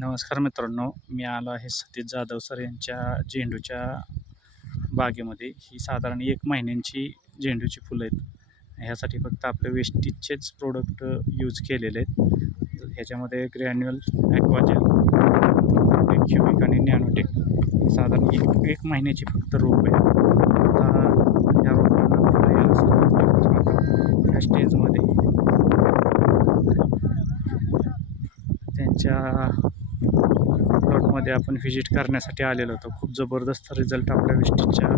नमस्कार मित्रांनो, मी आलो आहे सतीश जाधव सर यांच्या झेंडूच्या बागेमध्ये. ही साधारण 1 महिन्यांची झेंडूची फुलं आहेत. ह्यासाठी फक्त आपले वेस्टीजचेच प्रोडक्ट यूज केलेले आहेत. ह्याच्यामध्ये ग्रॅन्युअल, ॲक्वाजेल, क्युबिक आणि नॅनोटेक साधारण एक महिन्याची फक्त रोप आहे. आता ह्या रोपांना फुलं यायला सुरुवात करतात. ह्या स्टेजमध्ये त्यांच्या प्लॉटमध्ये आपण व्हिजिट करण्यासाठी आलेलो होतो. खूप जबरदस्त रिझल्ट आपल्या वेस्टीजच्या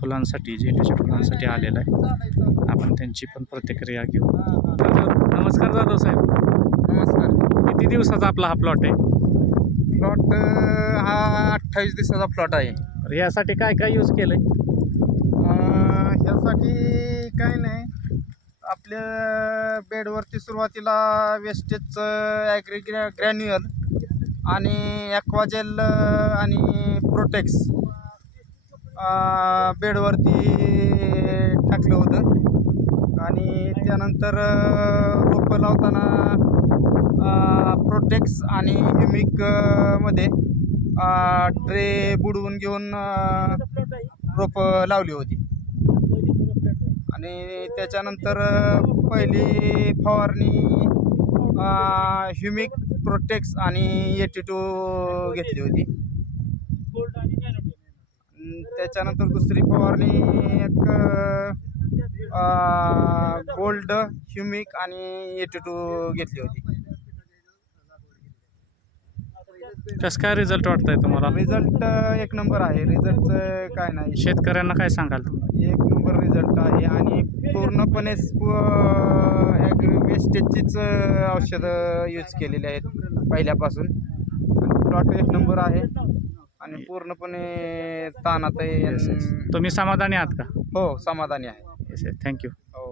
फुलांसाठी, झेंडूच्या फुलांसाठी आलेला आहे. आपण त्यांची पण प्रतिक्रिया घेऊ. नमस्कार जाधव साहेब. नमस्कार. किती दिवसाचा आपला हा प्लॉट आहे? प्लॉट हा 28 दिवसाचा प्लॉट आहे. तर यासाठी काय काय यूज केलं आहे? ह्यासाठी काय नाही, आपल्या बेडवरती सुरुवातीला वेस्टेजचं ग्रॅन्युअल आणि ॲक्वाजेल आणि प्रोटेक्स बेडवरती टाकलं होतं आणि त्यानंतर रोपं लावताना प्रोटेक्स आणि ह्युमिक मध्ये ट्रे बुडवून घेऊन रोपं लावली होती. आणि त्याच्यानंतर पहिली फवारणी ह्युमिक, प्रोटेक्स आणि 82 घेतली होती. त्याच्यानंतर दुसरी फवारणी एक गोल्ड, ह्युमिक आणि 82 घेतली होती. कसं काय रिझल्ट वाटतंय तुम्हाला? रिझल्ट एक नंबर आहे. रिझल्टचं काय नाही, शेतकऱ्यांना काय सांगाल तुम्ही? एक नंबर रिझल्ट आहे आणि पूर्णपणे वेस्टेजचीच औषधं यूज केलेली आहेत पहिल्यापासून. प्लॉट एक नंबर आहे आणि पूर्णपणे ताणात आहे. तुम्ही समाधानी आहात का? हो, समाधानी आहे. Yes, thank you. हो.